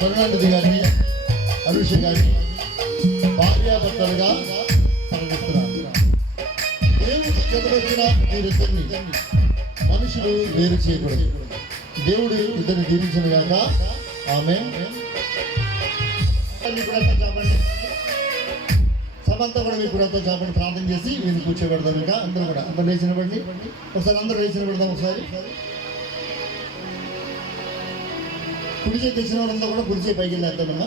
కరుణానిధి గారిని అనుష గారిని భార్యాభర్తలుగా ప్రకటిస్తున్నారు దేవుడు జతవచ్చిన వీరిద్దరిని మనుషులు వేరు చేయకూడదు. దేవుడు ఇద్దరిని దీవించిన గాక. ఆమె చెప్పండి సమంతా కూడా మీకు కూడా చాపని ప్రార్థన చేసి మీరు కూర్చోబెడదాం ఇంకా. అందరూ కూడా. అందరూ లేచిన పడి ఒకసారి అందరూ లేచిన పెడదాం ఒకసారి. కుడి చేతి తెచ్చిన వాళ్ళంతా కూడా కుడి చేతి పైకి వెళ్ళేద్దామన్నా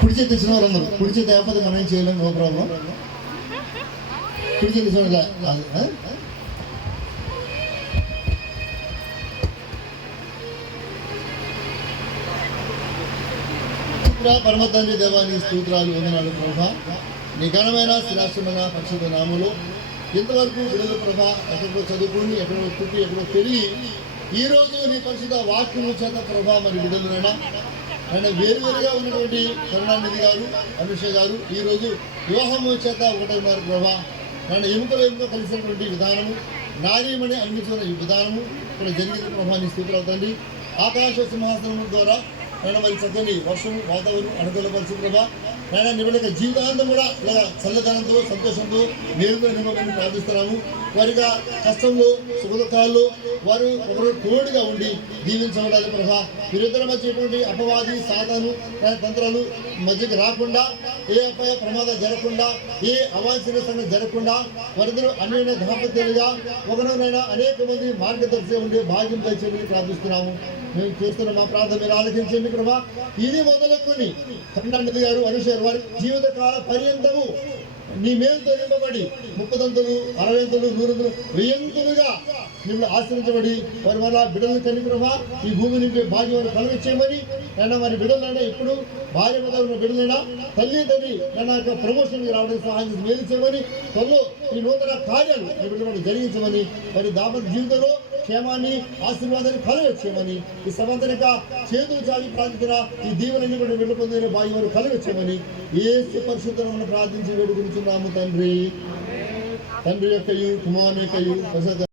కుడి చేతి తెచ్చిన వాళ్ళందరూ కుడి చేతి లేకపోతే మనం ఏం చేయలేము నో ప్రాబ్లం. కుడి చేతి తెచ్చిన వాళ్ళు స్తోత్ర పరమ తండ్రి దేవాని స్తోత్రాలు వందనాలు ప్రభ. నీ ఘనమైన స్థిరాశ్రమైన పరిశుద్ధ నామలు ఇంతవరకు విడుదల ప్రభ ఎక్కడో చదువుకుని ఎక్కడో పుట్టి ఎక్కడో తెలియ ఈ రోజు నీ పరిశుద్ధ వాక్యము చేత ప్రభా మరి విడుదలైనా. ఆయన వేరువేరుగా ఉన్నటువంటి కరుణానిధి గారు అనుష గారు ఈ రోజు వివాహము చేత ఒకటైనారు ప్రభా. ఆయన ఎముకల ఎముక కలిసినటువంటి విధానము నారీమణి అందించిన ఈ విధానము ఇక్కడ జరిగిన ప్రభాని స్థితిలో అవుతండి ఆకాశ సింహాసనం ద్వారా ఆయన మరి చక్కని వర్షం వాతావరణం అనుకూలపరిచి ప్రభా ఆయన నిమ్మడిక జీవితాంతం కూడా ఇలా చల్లదనంతో సంతోషంతో నేరుగా నిమ్మకం ప్రార్థిస్తున్నాము. వారిగా కష్టంలో సుఖదుఖాల్లో వారు ఒకరు తోడుగా ఉండి దీవించబడాలి ప్రభా వీరిద్దరి మధ్య అపవాది సాధను తంత్రాలు మధ్యకి రాకుండా ఏ అపాయ ప్రమాదం జరగకుండా ఏ అవాంఛనీయ సంగతి జరగకుండా వారిద్దరు అన్యోన్య దాంపత్యాలుగా ఒకరినైనా అనేక మంది మార్గదర్శి ఉండే భాగ్యం దయచేయమని ప్రార్థిస్తున్నాము. మేము చేస్తున్న మా ప్రార్థన మీరు ఆలోచించండి ప్రభా. ఇది మొదలుకొని కరుణానిధి గారు అనుషారు వారి జీవితకాల పర్యంతము నీ మేలుతో నింపబడి ముప్పదంతులు అరవైంతులు నూరంతులు వెయ్యంతులుగా మిమ్మల్ని ఆశ్రయించబడి వారి వల్ల బిడ్డలు కని ప్రభా. ఈ భూమి నింపే భాగ్యం కలిగించేయమని అయినా వారి బిడ్డలైనా ఇప్పుడు భార్య పదవిని ఉన్న తల్లి తల్లి నేను యొక్క ప్రమోషన్ రావడానికి సహాయం చేసి మేలు చేయమని త్వరలో ఈ నూతన కార్యాలు ఈ జరిగించమని మరి దాపత్య జీవితంలో క్షేమాన్ని ఆశీర్వాదాన్ని కలవచ్చేయమని ఈ సమంతనిక చేతులు చాలి ప్రార్థించిన ఈ దీవెనని కూడా వెళ్ళుకుందని బాయి వారు కలవచ్చేయమని ఏ పరిశుద్ధమని ప్రార్థించి వేడుకుంటున్నాము తండ్రి. తండ్రి యొక్క కుమారుని యొక్క